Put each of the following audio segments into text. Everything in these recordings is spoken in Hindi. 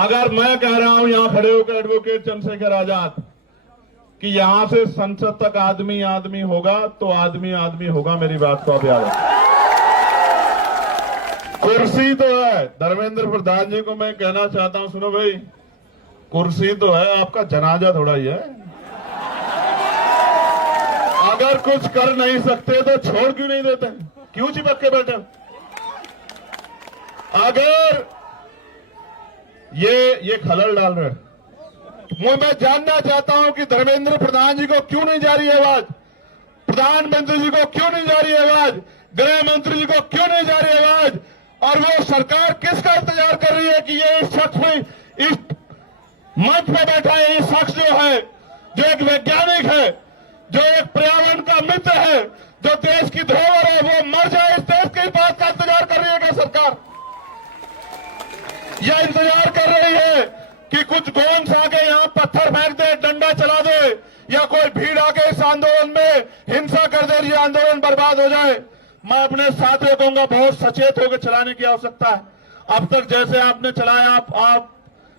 अगर मैं कह रहा हूं यहां खड़े होकर एडवोकेट चंद्रशेखर आजाद कि यहां से संसद तक आदमी आदमी होगा तो आदमी आदमी होगा, मेरी बात को आप याद रखें। कुर्सी तो है, धर्मेंद्र प्रधान जी को मैं कहना चाहता हूं, सुनो भाई, कुर्सी तो है, आपका जनाजा थोड़ा ही है। अगर कुछ कर नहीं सकते तो छोड़ क्यों नहीं देते, क्यों चिपक के बैठे? अगर ये खलल डाल रहे हैं, मैं जानना चाहता हूं कि धर्मेंद्र प्रधान जी को क्यों नहीं जा रही है आवाज, प्रधानमंत्री जी को क्यों नहीं जा रही है आवाज, गृह मंत्री जी को क्यों नहीं जा रही है आवाज, और वो सरकार किसका इंतजार कर रही है कि ये इस शख्स में, इस मंच पे बैठा है ये शख्स जो है, जो एक वैज्ञानिक है, जो एक पर्यावरण का मित्र है, जो देश की धरोहर है, वो मर जाए, इस देश की बात का इंतजार कर रही है क्या सरकार? यह इंतजार कर रही है कि कुछ गोंस आके यहां पत्थर फेंक दे, डंडा चला दे, या कोई भीड़ आके इस आंदोलन में हिंसा कर दे, ये आंदोलन बर्बाद हो जाए। मैं अपने साथियों कहूंगा, बहुत सचेत होकर चलाने की आवश्यकता है। अब तक जैसे आपने चलाया,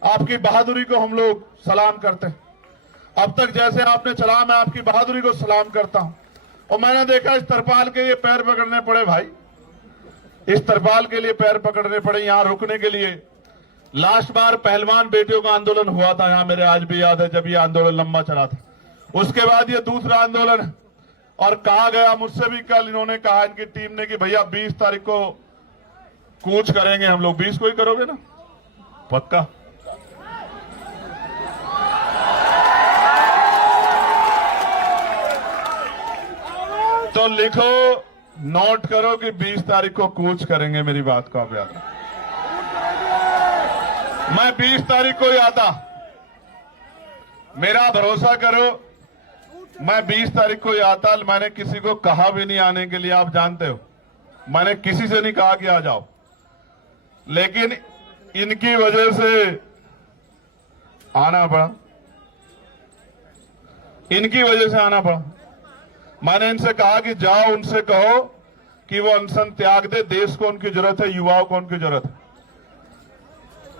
आपकी बहादुरी को हम लोग सलाम करते हैं। अब तक जैसे आपने चला, मैं आपकी बहादुरी को सलाम करता हूं। और मैंने देखा इस तरपाल के लिए पैर पकड़ने पड़े भाई, इस तरपाल के लिए पैर पकड़ने पड़े यहां रुकने के लिए। लास्ट बार पहलवान बेटियों का आंदोलन हुआ था यहां, मेरे आज भी याद है, जब ये आंदोलन लंबा चला था। उसके बाद ये दूसरा आंदोलन है। और कहा गया मुझसे भी कल, इन्होंने कहा इनकी टीम ने कि भैया 20 तारीख को कूच करेंगे हम लोग। 20 को ही करोगे ना पक्का? तो लिखो, नोट करो कि 20 तारीख को कूच करेंगे, मेरी बात को आप याद रखो। मैं 20 तारीख को ही आता, मेरा भरोसा करो, मैं 20 तारीख को ही आता। मैंने किसी को कहा भी नहीं आने के लिए, आप जानते हो, मैंने किसी से नहीं कहा कि आ जाओ, लेकिन इनकी वजह से आना पड़ा, इनकी वजह से आना पड़ा। मैंने इनसे कहा कि जाओ, उनसे कहो कि वो अनशन त्याग दे, देश को उनकी जरूरत है, युवाओं को उनकी जरूरत है।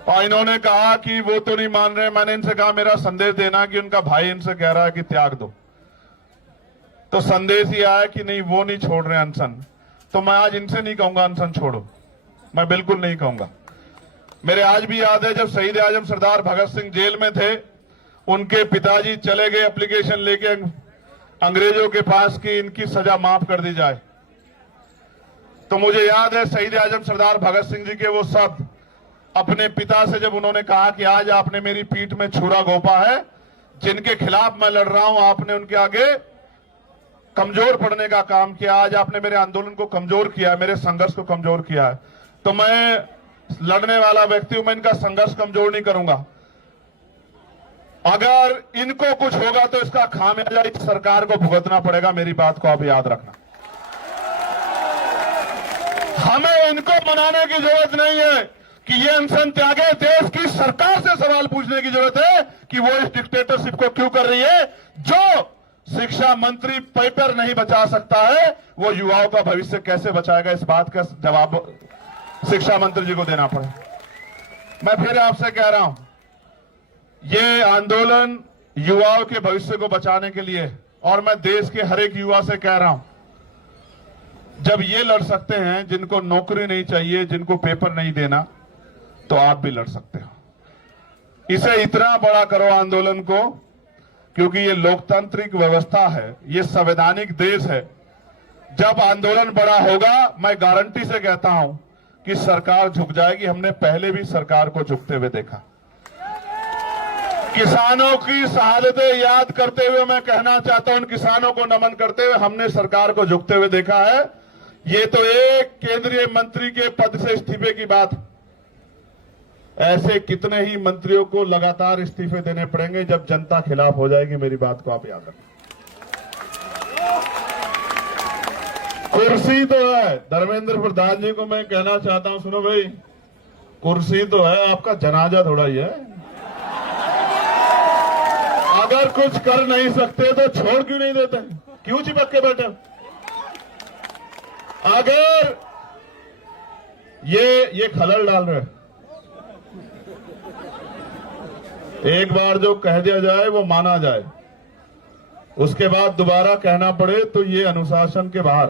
और इन्होंने कहा कि वो तो नहीं मान रहे। मैंने इनसे कहा मेरा संदेश देना कि उनका भाई इनसे कह रहा है कि त्याग दो, तो संदेश ये आया कि नहीं, वो नहीं छोड़ रहे अनशन। तो मैं आज इनसे नहीं कहूंगा अनशन छोड़ो, मैं बिल्कुल नहीं कहूंगा। मेरे आज भी याद है जब शहीद आजम सरदार भगत सिंह जेल में थे, उनके पिताजी चले गए एप्लीकेशन लेके अंग्रेजों के पास कि इनकी सजा माफ कर दी जाए। तो मुझे याद है शहीद आजम सरदार भगत सिंह जी के वो शब्द अपने पिता से, जब उन्होंने कहा कि आज आपने मेरी पीठ में छुरा घोंपा है, जिनके खिलाफ मैं लड़ रहा हूं, आपने उनके आगे कमजोर पड़ने का काम किया। आज आपने मेरे आंदोलन को कमजोर किया है, मेरे संघर्ष को कमजोर किया है। तो मैं लड़ने वाला व्यक्ति हूं, मैं इनका संघर्ष कमजोर नहीं करूंगा। अगर इनको कुछ होगा तो इसका खामियाजा इस सरकार को भुगतना पड़ेगा, मेरी बात को आप याद रखना। हमें इनको मनाने की जरूरत नहीं है कि ये अनशन त्यागे, देश की सरकार से सवाल पूछने की जरूरत है कि वो इस डिक्टेटरशिप को क्यों कर रही है। जो शिक्षा मंत्री पेपर नहीं बचा सकता है, वो युवाओं का भविष्य कैसे बचाएगा, इस बात का जवाब शिक्षा मंत्री जी को देना पड़े। मैं फिर आपसे कह रहा हूं, ये आंदोलन युवाओं के भविष्य को बचाने के लिए, और मैं देश के हर एक युवा से कह रहा हूं, जब ये लड़ सकते हैं जिनको नौकरी नहीं चाहिए, जिनको पेपर नहीं देना, तो आप भी लड़ सकते हो। इसे इतना बड़ा करो आंदोलन को, क्योंकि ये लोकतांत्रिक व्यवस्था है, ये संवैधानिक देश है। जब आंदोलन बड़ा होगा, मैं गारंटी से कहता हूं कि सरकार झुक जाएगी। हमने पहले भी सरकार को झुकते हुए देखा। किसानों की शहादतें याद करते हुए मैं कहना चाहता हूं, उन किसानों को नमन करते हुए हमने सरकार को झुकते हुए देखा है। ये तो एक केंद्रीय मंत्री के पद से इस्तीफे की बात, ऐसे कितने ही मंत्रियों को लगातार इस्तीफे देने पड़ेंगे जब जनता खिलाफ हो जाएगी, मेरी बात को आप याद रखें। कुर्सी तो है, धर्मेंद्र प्रधान जी को मैं कहना चाहता हूं, सुनो भाई, कुर्सी तो है, आपका जनाजा थोड़ा ही है। अगर कुछ कर नहीं सकते तो छोड़ क्यों नहीं देते, क्यों चिपक के बैठे? अगर ये खलल डाल रहे हैं, एक बार जो कह दिया जाए वो माना जाए, उसके बाद दोबारा कहना पड़े तो ये अनुशासन के बाहर।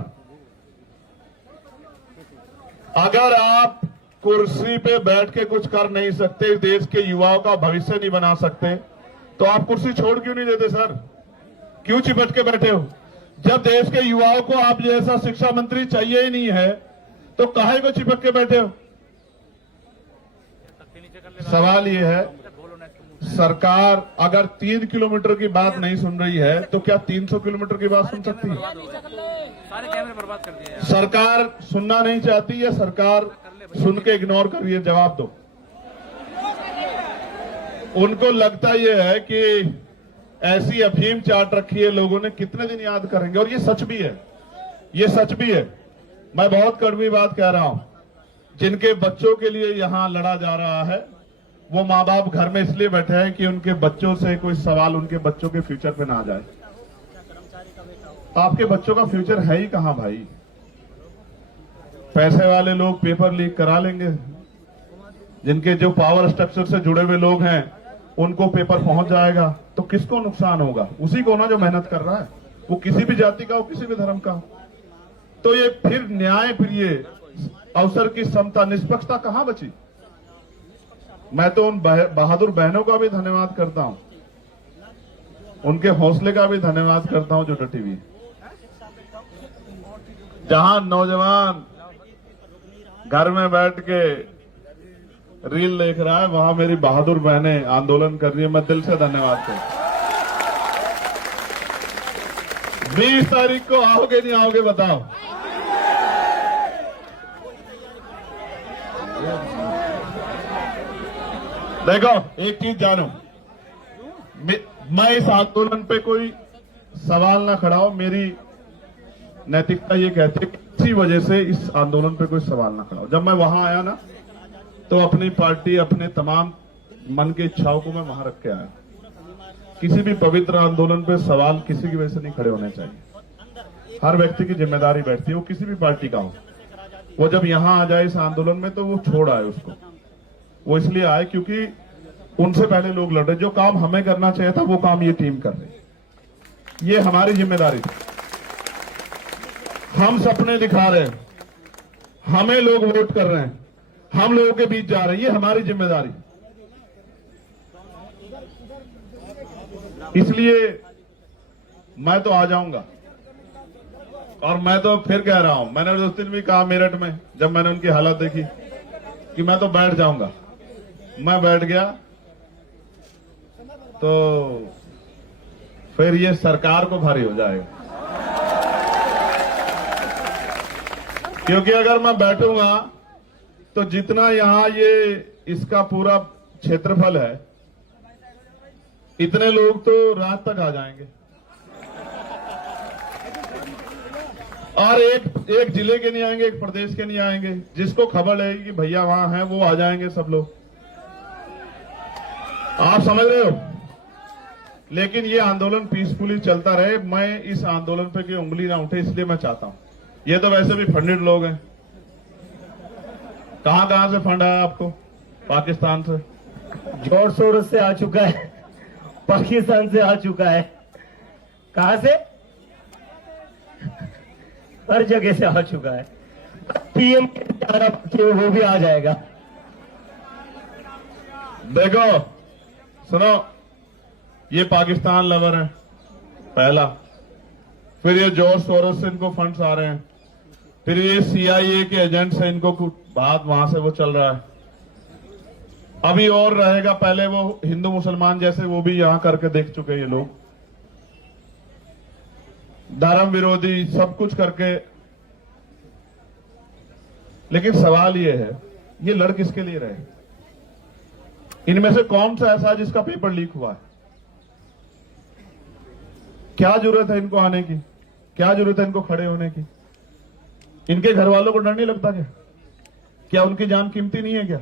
अगर आप कुर्सी पे बैठ के कुछ कर नहीं सकते, देश के युवाओं का भविष्य नहीं बना सकते, तो आप कुर्सी छोड़ क्यों नहीं देते सर? क्यों चिपट के बैठे हो? जब देश के युवाओं को आप जैसा शिक्षा मंत्री चाहिए ही नहीं है तो काहे को चिपक के बैठे हो? सवाल ये है, सरकार अगर 3 किलोमीटर की बात नहीं सुन रही है तो क्या 300 किलोमीटर की बात सुन सकती है? सारे कैमरे बर्बाद कर दिए यार। सरकार सुनना नहीं चाहती या सरकार सुन के इग्नोर कर रही है? जवाब दो। उनको लगता यह है कि ऐसी अफीम चाट रखी है लोगों ने, कितने दिन याद करेंगे? और ये सच भी है, ये सच भी है। मैं बहुत कड़वी बात कह रहा हूं, जिनके बच्चों के लिए यहां लड़ा जा रहा है वो माँ बाप घर में इसलिए बैठे हैं कि उनके बच्चों से कोई सवाल उनके बच्चों के फ्यूचर पे ना आ जाए। आपके बच्चों का फ्यूचर है ही कहां भाई? पैसे वाले लोग पेपर लीक करा लेंगे, जिनके जो पावर स्ट्रक्चर से जुड़े हुए लोग हैं उनको पेपर पहुंच जाएगा, तो किसको नुकसान होगा? उसी को ना जो मेहनत कर रहा है, वो किसी भी जाति का हो, किसी भी धर्म का हो। तो ये फिर न्याय, फिर ये अवसर की समता, निष्पक्षता कहां बची? मैं तो उन बहादुर बहनों का भी धन्यवाद करता हूं, उनके हौसले का भी धन्यवाद करता हूं जो डटी हुई। जहां नौजवान घर में बैठ के रील देख रहा है, वहां मेरी बहादुर बहनें आंदोलन कर रही है। मैं दिल से धन्यवाद करता हूं। 20 तारीख को आओगे नहीं आओगे बताओ? देखो एक चीज जानो, मैं इस आंदोलन पे कोई सवाल ना खड़ा हो, मेरी नैतिकता ये कहती है किसी वजह से इस आंदोलन पे कोई सवाल ना खड़ा हो। जब मैं वहां आया ना तो अपनी पार्टी, अपने तमाम मन की इच्छाओं को मैं वहां रख के आया। किसी भी पवित्र आंदोलन पे सवाल किसी की वजह से नहीं खड़े होने चाहिए। हर व्यक्ति की जिम्मेदारी बैठती है, वो किसी भी पार्टी का हो। वो जब यहां आ जाए इस आंदोलन में तो वो छोड़ आए उसको। वो इसलिए आए क्योंकि उनसे पहले लोग लड़ रहे, जो काम हमें करना चाहिए था वो काम ये टीम कर रही। ये हमारी जिम्मेदारी थी। हम सपने दिखा रहे हैं, हमें लोग वोट कर रहे हैं, हम लोगों के बीच जा रहे हैं, ये हमारी जिम्मेदारी। इसलिए मैं तो आ जाऊंगा। और मैं तो फिर कह रहा हूं, मैंने उस दिन भी कहा मेरठ में जब मैंने उनकी हालत देखी कि मैं तो बैठ जाऊंगा। मैं बैठ गया तो फिर ये सरकार को भारी हो जाएगा, क्योंकि अगर मैं बैठूंगा तो जितना यहां ये इसका पूरा क्षेत्रफल है, इतने लोग तो रात तक आ जाएंगे। और एक जिले के नहीं आएंगे, एक प्रदेश के नहीं आएंगे। जिसको खबर रहेगी कि भैया वहां हैं वो आ जाएंगे सब लोग। आप समझ रहे हो? लेकिन ये आंदोलन पीसफुली चलता रहे। मैं इस आंदोलन पे कोई उंगली ना उठे इसलिए मैं चाहता हूं। ये तो वैसे भी फंडेड लोग हैं। कहां से फंड आया आपको? पाकिस्तान से जोर शोर से आ चुका है, पाकिस्तान से आ चुका है। कहां से? हर जगह से आ चुका है। पीएम के वो भी आ जाएगा। देखो सुनो, ये पाकिस्तान लवर है पहला, फिर ये जॉर्ज सोरोस से इनको फंड्स आ रहे हैं, फिर ये CIA के एजेंट से इनको बात वहां से वो चल रहा है। अभी और रहेगा, पहले वो हिंदू मुसलमान जैसे वो भी यहां करके देख चुके ये लोग, धर्म विरोधी सब कुछ करके। लेकिन सवाल ये है, ये लड़ किसके लिए रहे? इनमें से कौन सा ऐसा जिसका पेपर लीक हुआ है? क्या जरूरत है इनको आने की? क्या जरूरत है इनको खड़े होने की? इनके घर वालों को डर नहीं लगता क्या? क्या उनकी जान कीमती नहीं है क्या?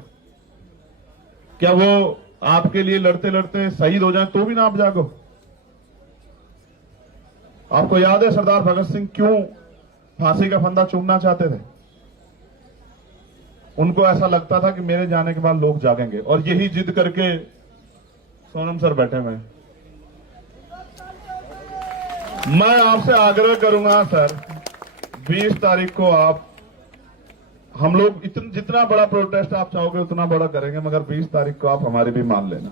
क्या वो आपके लिए लड़ते लड़ते शहीद हो जाए तो भी ना आप जागो? आपको याद है सरदार भगत सिंह क्यों फांसी का फंदा चूमना चाहते थे? उनको ऐसा लगता था कि मेरे जाने के बाद लोग जागेंगे, और यही जिद करके सोनम सर बैठे हुए हैं। मैं आपसे आग्रह करूंगा सर, 20 तारीख को आप, हम लोग जितना बड़ा प्रोटेस्ट आप चाहोगे उतना बड़ा करेंगे, मगर 20 तारीख को आप हमारी भी मान लेना।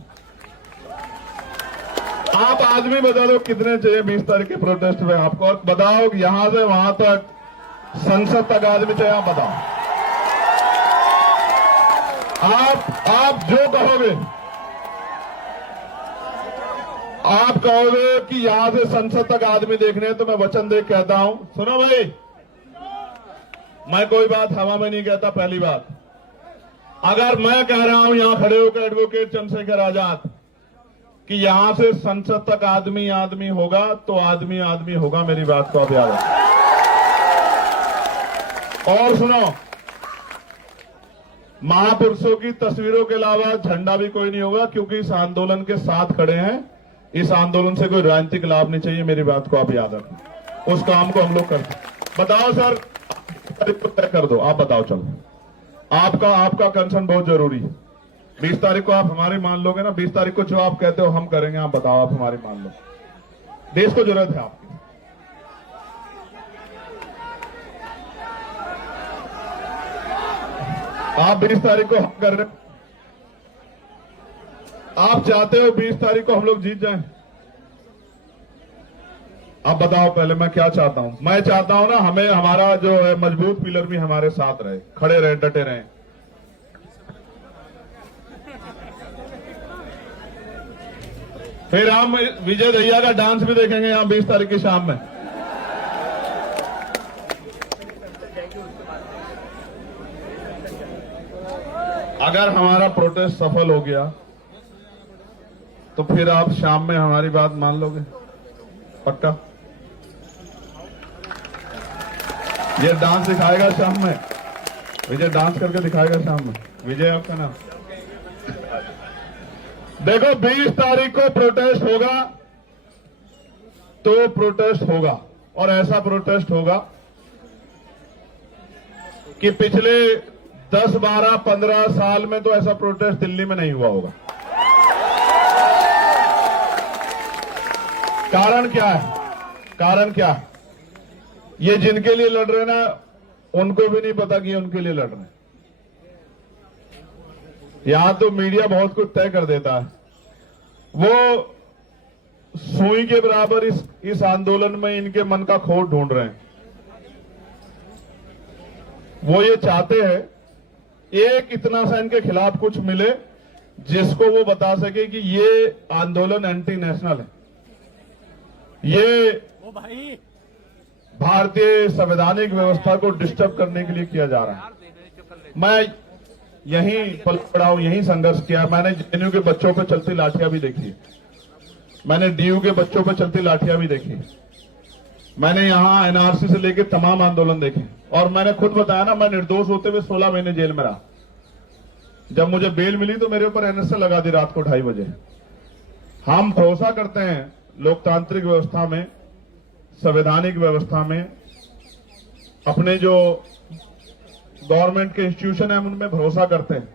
आप आदमी बता दो कितने चाहिए 20 तारीख के प्रोटेस्ट में आपको, और बताओ कि यहां से वहां तक संसद तक आदमी चाहिए, आप बताओ। आप जो कहोगे, आप कहोगे कि यहां से संसद तक आदमी देखने, तो मैं वचन दे कहता हूं, सुनो भाई, मैं कोई बात हवा में नहीं कहता। पहली बात, अगर मैं कह रहा हूं यहां खड़े होकर एडवोकेट चंद्रशेखर आजाद कि यहां से संसद तक आदमी आदमी होगा, तो आदमी आदमी होगा, मेरी बात को आप याद रखें। और सुनो, महापुरुषों की तस्वीरों के अलावा झंडा भी कोई नहीं होगा, क्योंकि इस आंदोलन के साथ खड़े हैं। इस आंदोलन से कोई राजनीतिक लाभ नहीं चाहिए, मेरी बात को आप याद रखें। उस काम को हम लोग करते हैं। बताओ सर, तारीख को तय कर दो, आप बताओ। चलो, आपका कंसर्न बहुत जरूरी है। 20 तारीख को आप हमारी मान लोगे ना? 20 तारीख को जो आप कहते हो हम करेंगे, आप बताओ, आप हमारी मान लो। देश को जरूरत है आपकी। आप 20 तारीख को हम कर रहे, आप चाहते हो 20 तारीख को हम लोग जीत जाएं? आप बताओ पहले, मैं क्या चाहता हूं? मैं चाहता हूं ना, हमें हमारा जो है मजबूत पिलर भी हमारे साथ रहे, खड़े रहे, डटे रहे। फिर हम विजय दहिया का डांस भी देखेंगे यहां 20 तारीख की शाम में। अगर हमारा प्रोटेस्ट सफल हो गया तो फिर आप शाम में हमारी बात मान लोगे? पक्का? ये डांस दिखाएगा शाम में, विजय डांस करके दिखाएगा शाम में। विजय आपका नाम? देखो, 20 तारीख को प्रोटेस्ट होगा तो प्रोटेस्ट होगा, और ऐसा प्रोटेस्ट होगा कि पिछले 10, 12, 15 साल में तो ऐसा प्रोटेस्ट दिल्ली में नहीं हुआ होगा। कारण क्या है? कारण क्या है? ये जिनके लिए लड़ रहे ना, उनको भी नहीं पता कि उनके लिए लड़ रहे हैं। यहां तो मीडिया बहुत कुछ तय कर देता है। वो सुई के बराबर इस आंदोलन में इनके मन का खोट ढूंढ रहे हैं। वो ये चाहते हैं एक इतना सा इनके खिलाफ कुछ मिले जिसको वो बता सके कि ये आंदोलन एंटी नेशनल है, ये भारतीय संवैधानिक व्यवस्था को डिस्टर्ब करने के लिए किया जा रहा है। मैं यहीं पल पड़ा हूं, यहीं संघर्ष किया। मैंने जेएनयू के बच्चों पर चलती लाठियां भी देखी, मैंने डीयू के बच्चों पर चलती लाठियां भी देखी, मैंने यहां एनआरसी से लेकर तमाम आंदोलन देखे, और मैंने खुद बताया ना, मैं निर्दोष होते हुए 16 महीने जेल में रहा। जब मुझे बेल मिली तो मेरे ऊपर एनएसए लगा दी रात को 2:30 बजे। हम भरोसा करते हैं लोकतांत्रिक व्यवस्था में, संवैधानिक व्यवस्था में, अपने जो गवर्नमेंट के इंस्टीट्यूशन है उनमें भरोसा करते हैं।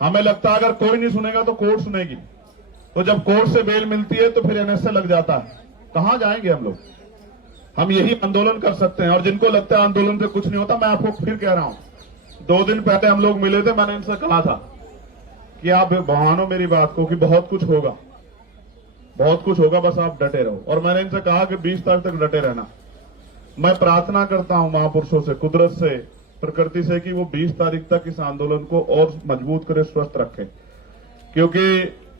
हमें लगता है अगर कोई नहीं सुनेगा तो कोर्ट सुनेगी, तो जब कोर्ट से बेल मिलती है तो फिर एनएसए लग जाता है। कहां जाएंगे हम लोग? हम यही आंदोलन कर सकते हैं। और जिनको लगता है आंदोलन से कुछ नहीं होता, मैं आपको फिर कह रहा हूं, 2 दिन पहले हम लोग मिले थे, मैंने इनसे कहा था कि आप मानो मेरी बात को कि बहुत कुछ होगा, बहुत कुछ होगा, बस आप डटे रहो। और मैंने इनसे कहा कि 20 तारीख तक डटे रहना। मैं प्रार्थना करता हूं महापुरुषों से, कुदरत से, प्रकृति से, कि वो 20 तारीख तक इस आंदोलन को और मजबूत करे, स्वस्थ रखे, क्योंकि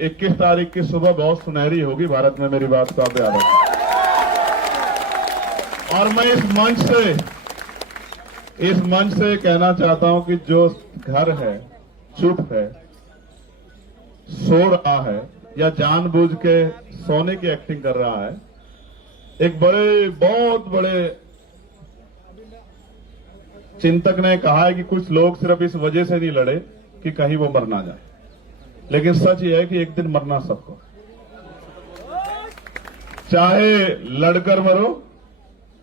21 तारीख की सुबह बहुत सुनहरी होगी भारत में, मेरी बात को आप याद रखें। और मैं इस मंच से कहना चाहता हूं कि जो घर है, चुप है, सो रहा है, या जानबूझ के सोने की एक्टिंग कर रहा है, एक बहुत बड़े चिंतक ने कहा है कि कुछ लोग सिर्फ इस वजह से नहीं लड़े कि कहीं वो मर ना जाए, लेकिन सच ये है कि एक दिन मरना सबको, चाहे लड़कर मरो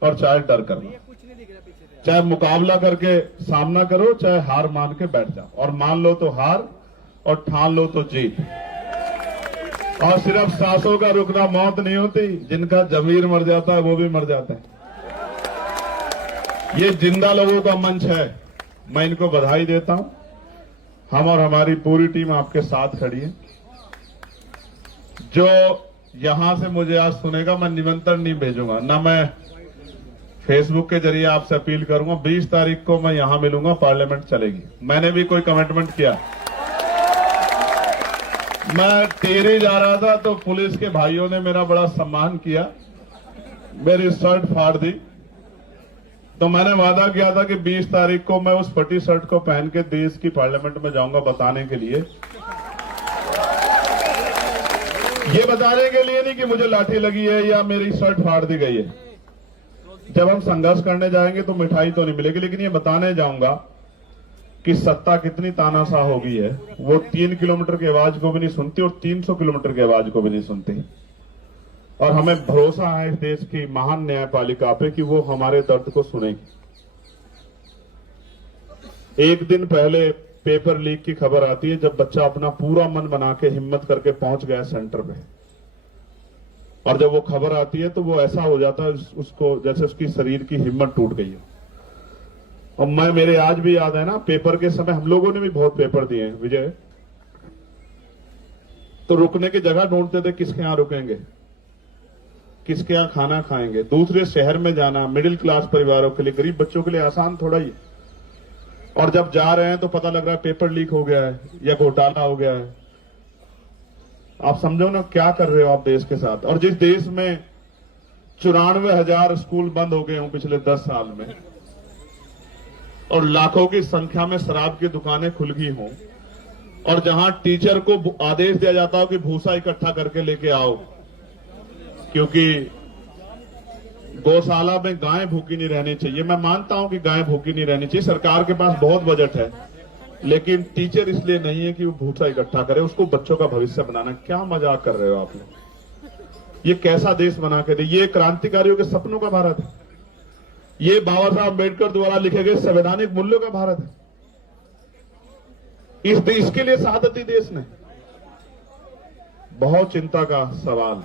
और चाहे डर कर मरो, चाहे मुकाबला करके सामना करो, चाहे हार मान के बैठ जाओ, और मान लो तो हार और ठान लो तो जीत। और सिर्फ सांसों का रुकना मौत नहीं होती, जिनका जमीर मर जाता है वो भी मर जाते हैं। ये जिंदा लोगों का मंच है, मैं इनको बधाई देता हूं। हम और हमारी पूरी टीम आपके साथ खड़ी है। जो यहां से मुझे आज सुनेगा, मैं निमंत्रण नहीं भेजूंगा, ना मैं फेसबुक के जरिए आपसे अपील करूंगा। 20 तारीख को मैं यहां मिलूंगा, पार्लियामेंट चलेगी। मैंने भी कोई कमिटमेंट किया। मैं टेहरी जा रहा था तो पुलिस के भाइयों ने मेरा बड़ा सम्मान किया, मेरी शर्ट फाड़ दी। तो मैंने वादा किया था कि 20 तारीख को मैं उस फटी शर्ट को पहन के देश की पार्लियामेंट में जाऊंगा, बताने के लिए। ये बताने के लिए नहीं कि मुझे लाठी लगी है या मेरी शर्ट फाड़ दी गई है। जब हम संघर्ष करने जाएंगे तो मिठाई तो नहीं मिलेगी, लेकिन ये बताने जाऊंगा कि सत्ता कितनी तानाशाह हो गई है। वो 3 किलोमीटर की आवाज को भी नहीं सुनती और 300 किलोमीटर की आवाज को भी नहीं सुनती। और हमें भरोसा है इस देश की महान न्यायपालिका पे कि वो हमारे दर्द को सुनेगी। एक दिन पहले पेपर लीक की खबर आती है, जब बच्चा अपना पूरा मन बना के हिम्मत करके पहुंच गया सेंटर पे, और जब वो खबर आती है तो वो ऐसा हो जाता है उसको जैसे उसकी शरीर की हिम्मत टूट गई हो। और मेरे आज भी याद है ना, पेपर के समय हम लोगों ने भी बहुत पेपर दिए हैं विजय, तो रुकने की जगह ढूंढते थे, किसके यहां रुकेंगे, किसके यहां खाना खाएंगे। दूसरे शहर में जाना मिडिल क्लास परिवारों के लिए, गरीब बच्चों के लिए आसान थोड़ा ही। और जब जा रहे हैं तो पता लग रहा है पेपर लीक हो गया है या घोटाला हो गया है। आप समझो ना क्या कर रहे हो आप देश के साथ। और जिस देश में 94,000 स्कूल बंद हो गए हों पिछले 10 साल में, और लाखों की संख्या में शराब की दुकानें खुल गई हों, और जहां टीचर को आदेश दिया जाता हो कि भूसा इकट्ठा करके लेके आओ, क्योंकि गौशाला में गाय भूखी नहीं रहनी चाहिए। मैं मानता हूं कि गाय भूखी नहीं रहनी चाहिए, सरकार के पास बहुत बजट है, लेकिन टीचर इसलिए नहीं है कि वो भूसा इकट्ठा करे, उसको बच्चों का भविष्य बनाना। क्या मजाक कर रहे हो आप लोग। ये कैसा देश बना के दे। ये क्रांतिकारियों के सपनों का भारत है, ये बाबा साहब अम्बेडकर द्वारा लिखे गए संवैधानिक मूल्यों का भारत है। इस देश के लिए शहादत दी देश ने। बहुत चिंता का सवाल,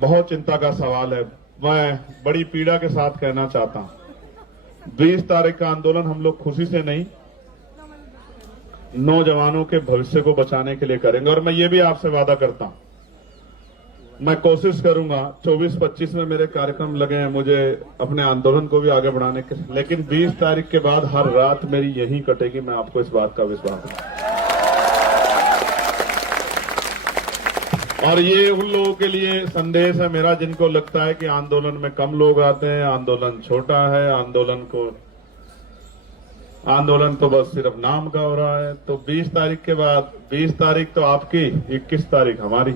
बहुत चिंता का सवाल है। मैं बड़ी पीड़ा के साथ कहना चाहता हूं, 20 तारीख का आंदोलन हम लोग खुशी से नहीं, नौजवानों के भविष्य को बचाने के लिए करेंगे। और मैं ये भी आपसे वादा करता हूं, मैं कोशिश करूंगा, 24-25 में मेरे कार्यक्रम लगे हैं मुझे अपने आंदोलन को भी आगे बढ़ाने के, लेकिन 20 तारीख के बाद हर रात मेरी यहीं कटेगी। मैं आपको इस बात का विश्वास है। और ये उन लोगों के लिए संदेश है मेरा जिनको लगता है कि आंदोलन में कम लोग आते हैं, आंदोलन छोटा है, आंदोलन तो बस सिर्फ नाम का हो रहा है। तो 20 तारीख के बाद, 20 तारीख तो आपकी, 21 तारीख हमारी।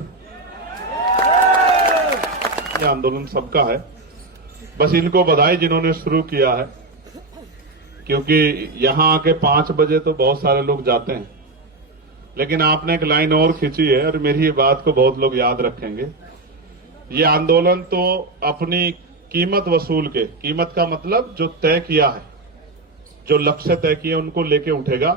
ये आंदोलन सबका है, बस इनको बधाई जिन्होंने शुरू किया है, क्योंकि यहां आके 5 बजे तो बहुत सारे लोग जाते हैं, लेकिन आपने एक लाइन और खींची है और मेरी ये बात को बहुत लोग याद रखेंगे। ये आंदोलन तो अपनी कीमत वसूल के, कीमत का मतलब जो तय किया है, जो लक्ष्य तय किए उनको लेके उठेगा।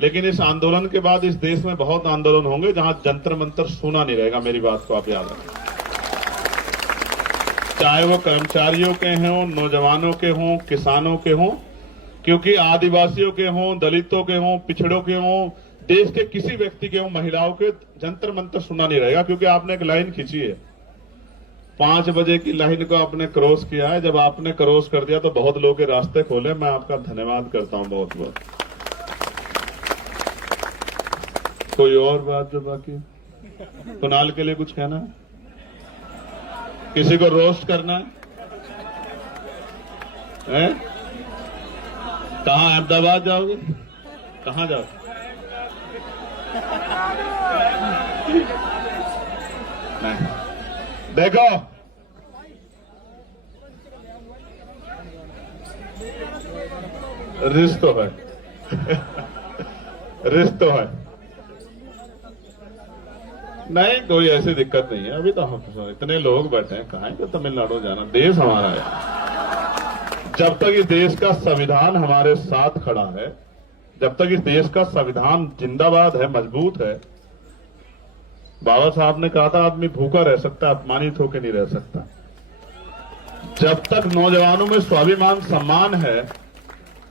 लेकिन इस आंदोलन के बाद इस देश में बहुत आंदोलन होंगे जहां जंतर मंतर सोना नहीं रहेगा। मेरी बात को आप याद रखें, चाहे वो कर्मचारियों के हों, नौजवानों के हों, किसानों के हों, क्योंकि आदिवासियों के हों, दलितों के हों, पिछड़ों के हों, देश के किसी व्यक्ति के हों, महिलाओं के, जंतर मंतर सुना नहीं रहेगा। क्योंकि आपने एक लाइन खींची है, 5 बजे की लाइन को आपने क्रॉस किया है। जब आपने क्रॉस कर दिया तो बहुत लोगों के रास्ते खोले। मैं आपका धन्यवाद करता हूं बहुत बहुत। कोई और बात जो बाकी, कुणाल के लिए कुछ कहना है, किसी को रोस्ट करना है? कहां अहमदाबाद जाओगे, कहां जाओ? नहीं, देखो रिश्त तो है रिश्त तो है, नहीं कोई ऐसी दिक्कत नहीं है। अभी तो हम इतने लोग बैठे हैं, कहां को तमिलनाडु जाना, देश हमारा है। जब तक इस देश का संविधान हमारे साथ खड़ा है, जब तक इस देश का संविधान जिंदाबाद है, मजबूत है, बाबा साहब ने कहा था आदमी भूखा रह सकता, अपमानित होकर नहीं रह सकता। जब तक नौजवानों में स्वाभिमान, सम्मान है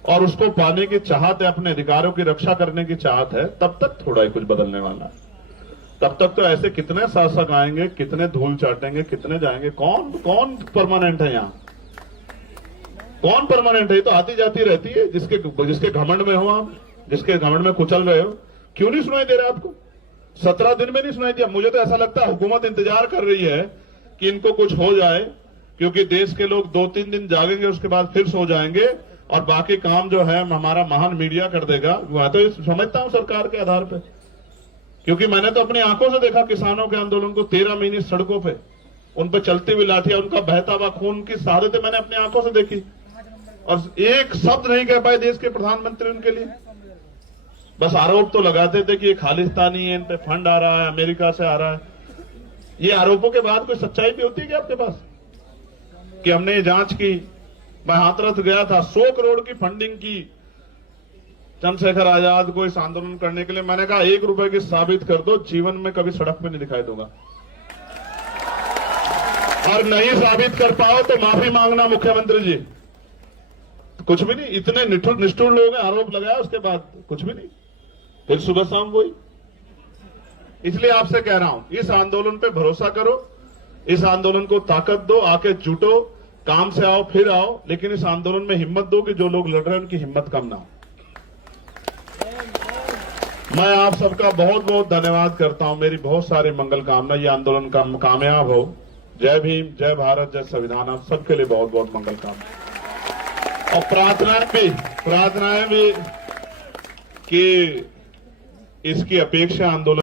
और उसको पाने की चाहत है, अपने अधिकारों की रक्षा करने की चाहत है, तब तक थोड़ा ही कुछ बदलने वाला है। तब तक तो ऐसे कितने शासक आएंगे, कितने धूल चाटेंगे, कितने जाएंगे, कौन परमानेंट है यहाँ? कौन परमानेंट है? ये तो आती जाती रहती है। जिसके घमंड में हो आप, जिसके घमंड में कुचल रहे हो, क्यों नहीं सुनाई दे रहा आपको? 17 दिन में नहीं सुनाई दिया। मुझे तो ऐसा लगता है हुकूमत इंतजार कर रही है कि इनको कुछ हो जाए, क्योंकि देश के लोग 2-3 दिन जागेंगे, उसके बाद फिर सो जाएंगे और बाकी काम जो है हमारा महान मीडिया कर देगा। मैं तो समझता हूं सरकार के आधार पे, क्योंकि मैंने तो अपनी आंखों से देखा किसानों के आंदोलन को, 13 महीने सड़कों पे, उन पर चलती हुई लाठियां, उनका बहता हुआ खून की शहादतें मैंने अपनी आंखों से देखी और एक शब्द नहीं कह पाए देश के प्रधानमंत्री उनके लिए। बस आरोप तो लगाते थे कि ये खालिस्तानी है, इन पे फंड आ रहा है, अमेरिका से आ रहा है। ये आरोपों के बाद कोई सच्चाई भी होती है क्या आपके पास? कि हमने ये जांच की, मैं हाथरस गया था, 100 करोड़ की फंडिंग की चंद्रशेखर आजाद को इस आंदोलन करने के लिए। मैंने कहा 1 रुपए की साबित कर दो, जीवन में कभी सड़क पे नहीं दिखाई दूंगा। और नहीं साबित कर पाओ तो माफी मांगना मुख्यमंत्री जी। कुछ भी नहीं, इतने निष्ठुर लोग हैं, आरोप लगाया उसके बाद कुछ भी नहीं, फिर सुबह शाम वही। इसलिए आपसे कह रहा हूं, इस आंदोलन पे भरोसा करो, इस आंदोलन को ताकत दो, आके जुटो, काम से आओ फिर आओ, लेकिन इस आंदोलन में हिम्मत दो कि जो लोग लड़ रहे हैं उनकी हिम्मत कम ना हो। मैं आप सबका बहुत बहुत धन्यवाद करता हूं। मेरी बहुत सारी मंगल कामना, ये आंदोलन कामयाब हो। जय भीम, जय भारत, जय संविधान। आप सबके लिए बहुत बहुत मंगल कामना और प्रार्थनाएं भी कि इसकी अपेक्षा आंदोलन